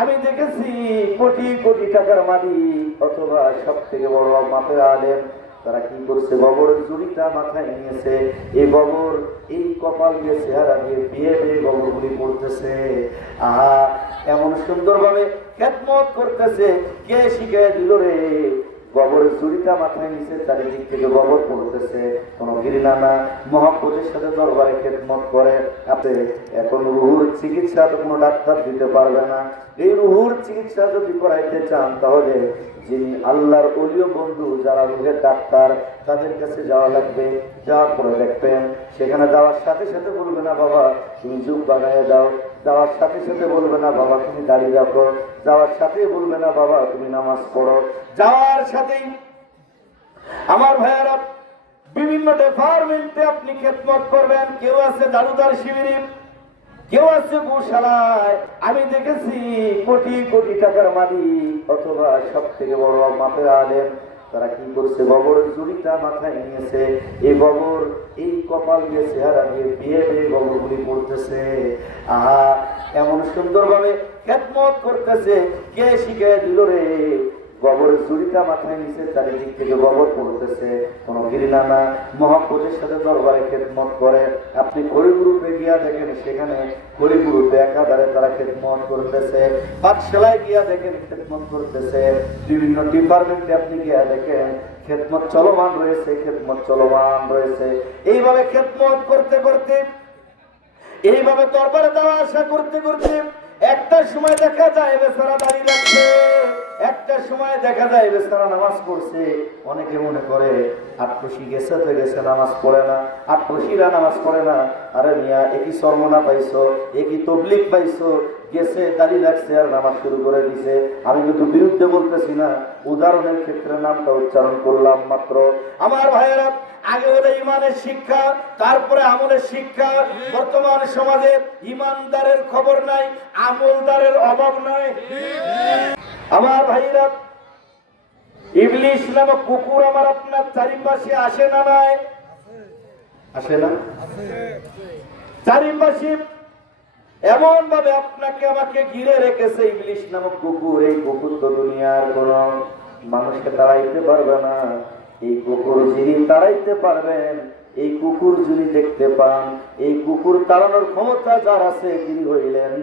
আমি দেখেছি কোটি কোটি টাকার মালিক অথবা সব থেকে বড় মাপের আলেম, তারা কি করছে, গোবরের ঝুড়িটা মাথায় নিয়েছে, এই গোবর এই কপাল দিয়ে চেহারা দিয়ে বিয়ে দিয়ে গোবরগুলি পড়তেছে। আহা, এমন সুন্দরভাবে খেদমত করতেছে। কে শিখায় দিল রে? গোবরের ঝুড়িটা মাথায় নিচে, চারিদিক থেকে গোবর পড়তেছে, কোনো ঘৃণা না, মহাপ্রভুর সাথে দরবারে খেদমত করে। আপনি এখন রুহুর চিকিৎসা তো কোনো ডাক্তার দিতে পারবে না। এই রুহুর চিকিৎসা যদি করাইতে চান, তাহলে যিনি আল্লাহর ওলিও বন্ধু, যারা রুহের ডাক্তার, তাদের কাছে যাওয়া লাগবে। যাওয়ার পরে দেখবেন, সেখানে যাওয়ার সাথে সাথে বলবে না বাবা তুমি যুগ বানায় দাও, যাওয়ার সাথে সাথে বলবে না বাবা তুমি দাঁড়িয়ে রাখো, যাওয়ার সাথে বলবে না বাবা তুমি নামাজ পড়ো, যাওয়ার সাথেই আমার ভাইয়ারা বিভিন্ন ডিপার্টমেন্টে আপনি খেদমত করবেন। কেউ আছে দারুদার শিবিরে, কেউ আছে গোশালায়। আমি দেখেছি কোটি কোটি টাকার মালিক অথবা সব থেকে বড় মাপের আলেম, তারা কি করছে, গোবরের ঝুড়িটা মাথায় নিয়েছে, এই গোবর এই কপাল দিয়ে চেহারা দিয়ে বিয়ে দিয়ে গোবরগুলি পড়তেছে। আহা, এমন সুন্দরভাবে খেদমত করতেছে। কে শিখায় দিল রে? গোবরের ঝুড়িটা মাথায় নিচে, চারিদিক থেকে গোবর পড়তেছে, কোনো ঘৃণা না, মহাপ্রভুর সাথে দরবারে খেদমত করে। আপনি হরিগুরুপে গিয়া দেখেন, সেখানে হরিগুরুপে একাধারে তারা খেদমত করতেছে। পাঠশালায় গিয়া দেখেন খেদমত করতেছে। বিভিন্ন ডিপার্টমেন্টে আপনি গিয়া দেখেন খেদমত চলমান রয়েছে, খেদমত চলমান রয়েছে। এইভাবে খেদমত করতে করতে, এইভাবে দরবারে যাওয়া আসা করতে করতে একটা সময় দেখা যায় বেচারা দাঁড়িয়ে রাখছে, একটা সময় দেখা যায় বেচারা নামাজ পড়ছে। অনেকে মনে করে আটপশি গেছে তো গেছে, নামাজ পড়ে না, আটপশিরা নামাজ পড়ে না। আরে মিয়া, একই সরমনা পাইছো, একই তবলিগ পাইছো, গেছে দাঁড়িয়ে রাখছে আর নামাজ শুরু করে দিছে। আমি কিন্তু বিরুদ্ধে বলতেছি না, উদাহরণের ক্ষেত্রে নামটা উচ্চারণ করলাম মাত্র। আমার ভাইয়েরা, আগে হলো ইমানের শিক্ষা, তারপরে আমলের শিক্ষা। বর্তমান সমাজে ইমানদারের খবর নাই, আমলদারের অভাব নাই। আমার ভাইরা, ইবলিশ নামক কুকুর আমার আপনার চারিপাশে আসে না? নাই আসে না? চারিপাশে এমন ভাবে আপনাকে আমাকে ঘিরে রেখেছে ইবলিশ নামক কুকুর। এই কুকুর তো দুনিয়ার কোন মানুষকে তাড়াইতে পারবে না। এই কুকুর যিনি তাড়াইতে পারবেন, এই কুকুর যদি দেখতে পান, এই কুকুর তাড়ানোর ক্ষমতা যার আছে, তিনি হইলেন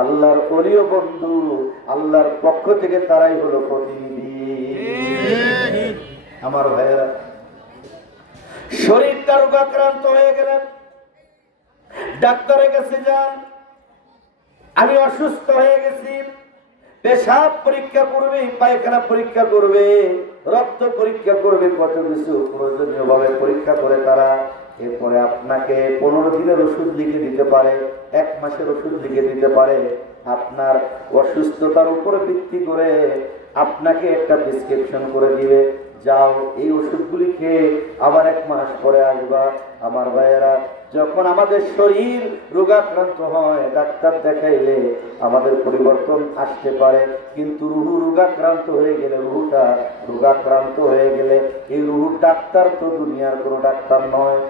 আল্লাহর ওলিও বন্ধু। আল্লাহর পক্ষ থেকে তারাই হলো প্রতিনিধি। আমার ভাইয়েরা, শরীরটা রোগাক্রান্ত হয়ে গেলেন, ডাক্তারের কাছে যান। আমি অসুস্থ হয়ে গেছি, পেশাব পরীক্ষা করবে, পায়খানা পরীক্ষা করবে, রক্ত পরীক্ষা করবে, কত কিছু প্রয়োজনীয় ভাবে পরীক্ষা করে তারা এরপরে আপনাকে 15 দিনের ওষুধ লিখে দিতে পারে, 1 মাসের ওষুধ লিখে দিতে পারে। আপনার অসুস্থতার উপরে ভিত্তি করে আপনাকে একটা প্রেসক্রিপশন করে দিবে, যাও এই ওষুধগুলি খেয়ে আবার 1 মাস পরে আসবা। আমার ভাইয়েরা, যখন আমাদের শরীর রোগাক্রান্ত হয়, ডাক্তার দেখাইলে আমাদের পরিবর্তন আসতে পারে, কিন্তু রুহু রোগাক্রান্ত হয়ে গেলে, রুহুটা রোগাক্রান্ত হয়ে গেলে, এই রুহুর ডাক্তার তো দুনিয়ার কোনো ডাক্তার নয়।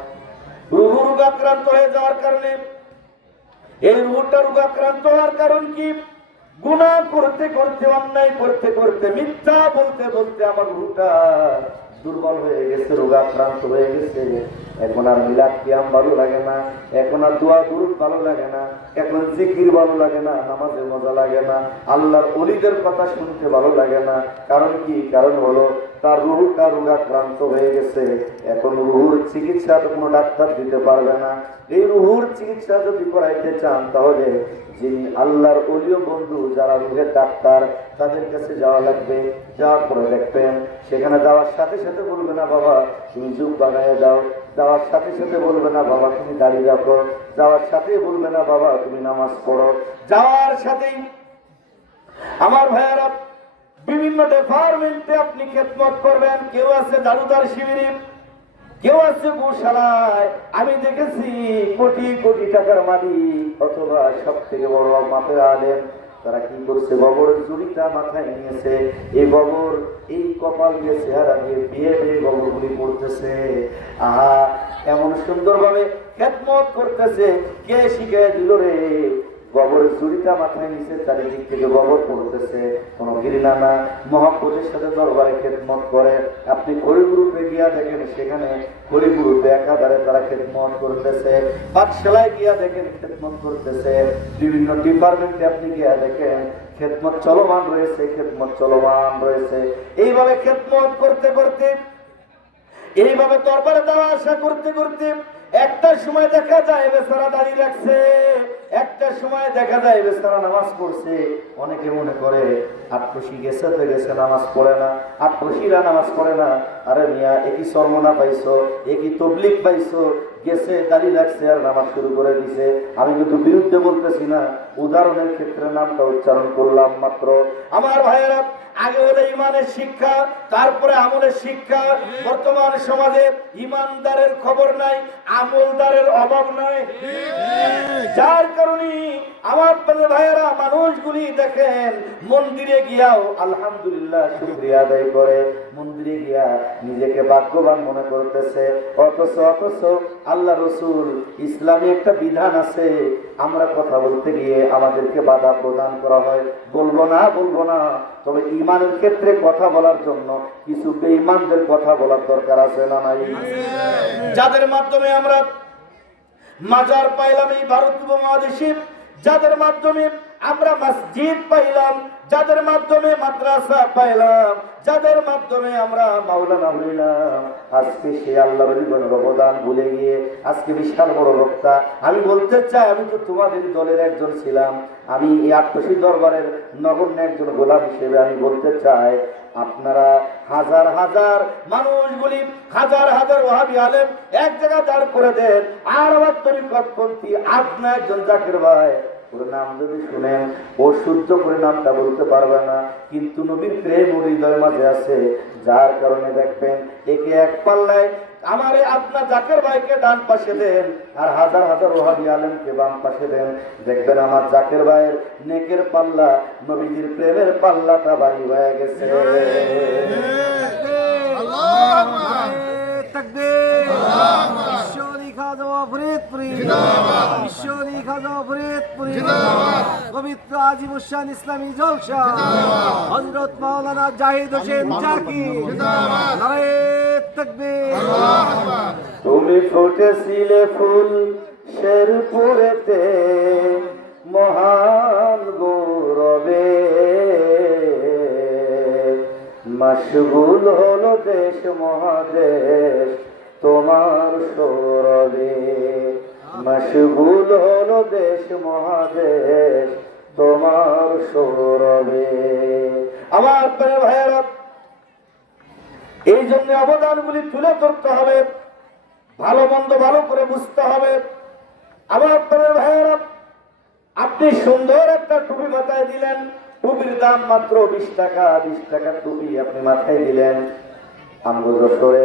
রুহু রোগাক্রান্ত হয়ে যাওয়ার কারণে, এই রুহুটা রোগাক্রান্ত হওয়ার কারণ কি? গুনাহ করতে করতে, অন্যায় করতে করতে, মিথ্যা বলতে বলতে আমার রুহুটা দুর্বল হয়ে গেছে, রোগাক্রান্ত হয়ে গেছে। এখন আর মিলাদ কিয়াম ভালো লাগে না, এখন আর দোয়া দুরূদ ভালো লাগে না, এখন জিকির ভালো লাগে না, নামাজে মজা লাগে না, আল্লাহর ওলিদের কথা শুনতে ভালো লাগে না। কারণ কি? কারণ হলো তার রুহুটা রোগাক্রান্ত হয়ে গেছে। এখন রুহুর চিকিৎসা তো কোনো ডাক্তার দিতে পারবে না। এই রুহুর চিকিৎসা যদি করাইতে চান, তাহলে যিনি আল্লাহর ওলিও বন্ধু, যারা রুহের ডাক্তার, তাদের কাছে যাওয়া লাগবে। যাওয়ার পরে দেখবেন, সেখানে যাওয়ার সাথে সাথে বলবে না বাবা তুমি যুগ বানায় দাও, যাওয়ার সাথে সাথে বলবে না বাবা তুমি দাঁড়িয়ে রাখো, যাওয়ার সাথে বলবে না বাবা তুমি নামাজ পড়ো, যাওয়ার সাথেই আমার ভাইয়েরা বিভিন্ন ডিপার্টমেন্টে আপনি খেদমত করবেন। কেউ আছে দারুদার শিবিরে, কেউ আছে গোশালায়। আমি দেখেছি কোটি কোটি টাকার মালিক অথবা সব থেকে বড় মাপের আলেম, তারা কি করছে, গোবরের ঝুড়িটা মাথায় নিয়েছে, এই গোবর এই কপাল দিয়ে চেহারা দিয়ে বিয়ে দিয়ে গোবরগুলি পড়তেছে। আহা, এমন সুন্দরভাবে খেদমত করতেছে। কে শিখায় দিল রে? গোবরের চুরিটা মাথায় নিচে, চারিদিক থেকে গোবর পড়তেছে, কোনো ঘৃণা না, মহব্বতের সাথে দরবারে খেদমত করে। আপনি খড়ি গ্রুপে গিয়া দেখেন, সেখানে খড়ি গ্রুপে একাধারে তারা খেদমত করতেছে, পাঠশালায় গিয়া দেখেন খেদমত করতেছে, বিভিন্ন ডিপার্টমেন্টে আপনি গিয়া দেখেন খেদমত চলমান রয়েছে, খেদমত চলমান রয়েছে। এইভাবে খেদমত করতে করতে, এইভাবে দরবারে যাওয়া আসা করতে করতে একটা সময় দেখা যায় বেচারা দাঁড়িয়ে রাখছে, একটা সময় দেখা যায় বেচারা নামাজ পড়ছে। অনেকে মনে করে আটপসি গেছে তো গেছে, নামাজ পড়ে না, আটপসিরা নামাজ পড়ে না। আরে মিয়া, একই সর্বনা পাইছো, একই তবলিগ পাইছো, গেছে দাঁড়িয়ে রাখছে আর নামাজ শুরু করে দিছে। আমি কিন্তু বিরুদ্ধে বলতেছি না, উদাহরণের ক্ষেত্রে নামটা উচ্চারণ করলাম মাত্র। আমার ভাইয়েরা, আগে হলো ইমানের শিক্ষা, তারপরে আমলের শিক্ষা। বর্তমান সমাজে ইমানদারের খবর নাই, আমলদারের অভাব নাই, যার কারণে আমার ভাইয়েরা মানুষগুলি দেখেন মন্দিরে গিয়াও আলহামদুলিল্লাহ শুকরিয়া আদায় করে, মন্দিরে গিয়া নিজেকে ভাগ্যবান মনে করতেছে। অথচ আল্লাহ রসুল ইসলামী একটা বিধান আছে, আমরা কথা বলতে গিয়ে আমাদেরকে বাধা প্রদান করা হয়। বলবো না, তবে ইমানের ক্ষেত্রে কথা বলার জন্য কিছু বেঈমানদের কথা বলার দরকার আছে না নাই? যাদের মাধ্যমে আমরা মাজার পাইলাম এই ভারত উপমহাদেশে, যাদের মাধ্যমে আমরা মসজিদ পাইলাম, যাদের মাধ্যমে মাদ্রাসা পাইলাম, যাদের মাধ্যমে আমরা মাওলানা হইলাম, আজকে সে আল্লাহর জীবনের অবদান ভুলে গিয়ে আজকে বিশাল বড় বক্তা। আমি বলতে চাই, আমি তো তোমাদের দলের একজন ছিলাম, আমি এই আটপসি দরবারের নগণ্য একজন গোলাম হিসেবে আমি বলতে চাই, আপনারা হাজার হাজার মানুষগুলি, হাজার হাজার ওয়াহাবি আলেম এক জায়গায় দাঁড় করে দেন, আর আমার তরিকতপন্থী আপনার একজন জাকির ভাই, ওর নাম যদি শুনেন ও সহ্য করে নামটা বলতে পারবে না, কিন্তু নবীর প্রেম ওর হৃদয়ের মাঝে আছে, যার কারণে দেখবেন একে এক পাল্লায় আমারে আপনার জাকের ভাইকে ডান পাশে দেন, আর হাজার হাজার ওয়াহাবি আলেমকে বাম পাশে দেন, দেখবেন আমার জাকের ভাইয়ের নেকের পাল্লা, নবীজির প্রেমের পাল্লাটা ভারী হয়ে গেছে। পবিত্র আজিমুশান ইসলামী জলসা হযরত মাওলানা জাহিদ হোসেন জাকির, নারে তাকবীর। তুমি ফুটেছিলে ফুল শেরপুরেতে মহান গৌরবে, মশগুল হলো দেশ মহাদেশ তোমার সৌরভে, মশগুল হলো দেশ মহাদেশ তোমার সৌরভে। আমার প্রিয় ভাইয়েরা, এই জন্য অবদানগুলি তুলে ধরতে হবে, ভালো মন্দ ভালো করে বুঝতে হবে। আমার প্রিয় ভাইয়েরা, আপনি সুন্দর একটা টুপি মাথায় দিলেন, টুপির দাম মাত্র 20 টাকা, 20 টাকার টুপি আপনি মাথায় দিলেন। আমগো যশোরে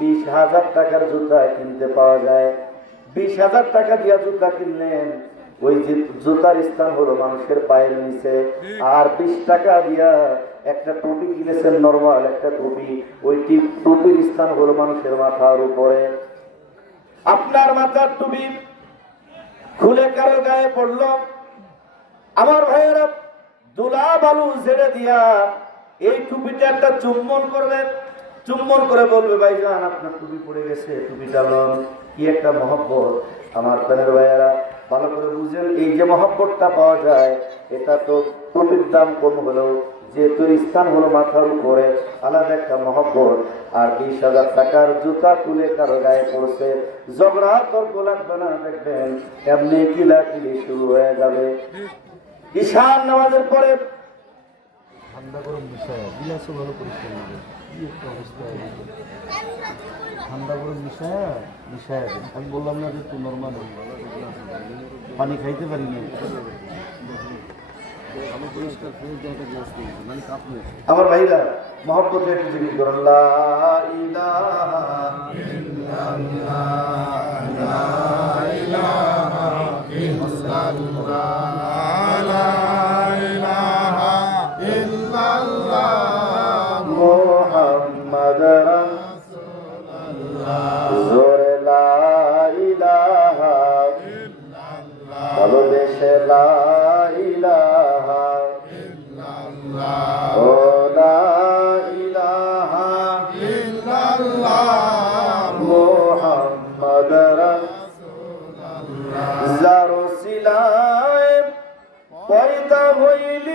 20,000 টাকার জুতা কিনতে পাওয়া যায়, 20,000 টাকা দিয়া জুতা কিনলেন, ওই যে জুতার স্থান হলো মানুষের পায়ের নিচে, আর 20 টাকা দিয়া একটা টুপি কিনেছেন, নরমাল একটা টুপি, ওই টুপির স্থান হলো মানুষের মাথার উপরে। আপনার মাথার টুপি খুলে কারো গায়ে পড়লো, আমার ভাইয়েরা দুলা বালু ছেড়ে দিয়া এই টুপিটা একটা চুম্বন করবে, চুম্বন করে বলবে ভাইজান আপনার টুপি পড়ে গেছে, টুপিটা লন। কি একটা মহব্বত! আমার প্রাণের ভাইয়েরা ভালো করে বুঝেন, এই যে মহব্বতটা পাওয়া যায়, এটা তো টুপির দাম কম হলেও যেহেতু স্থান হলো মাথার উপরে, আলাদা একটা মহব্বত। আর 20,000 টাকার জুতা তুলে কারো গায়ে পড়ছে, ঝগড়া তর্ক লাগবে না, দেখবেন এমনি কিলাকিলি শুরু হয়ে যাবে। ঈশান নামাজের পরে ঠান্ডা গরম মিশায় বিলাস ভালো পরিষ্কার হবে, কি একটা অবস্থা, ঠান্ডা গরম মিশায় আমি বললাম না যে তুই নর্মাল পানি খাইতে পারি না, আমার ভাইরা মহব্বতে একটু জিজ্ঞেস করেন, লা ইলাহা ইল্লাল্লাহ, লা ইলাহা ইল্লাল্লাহ, লা ইলাহা ইল্লাল্লাহ, মুহাম্মাদুর রাসূলুল্লাহ, জোরে লা ইলাহা ইল্লাল্লাহ, ভালোবেসে লা ও লা ইলাহা মুহাম্মাদ রাসূলুল্লাহ। যার ওসিলায় পয়দা হইলি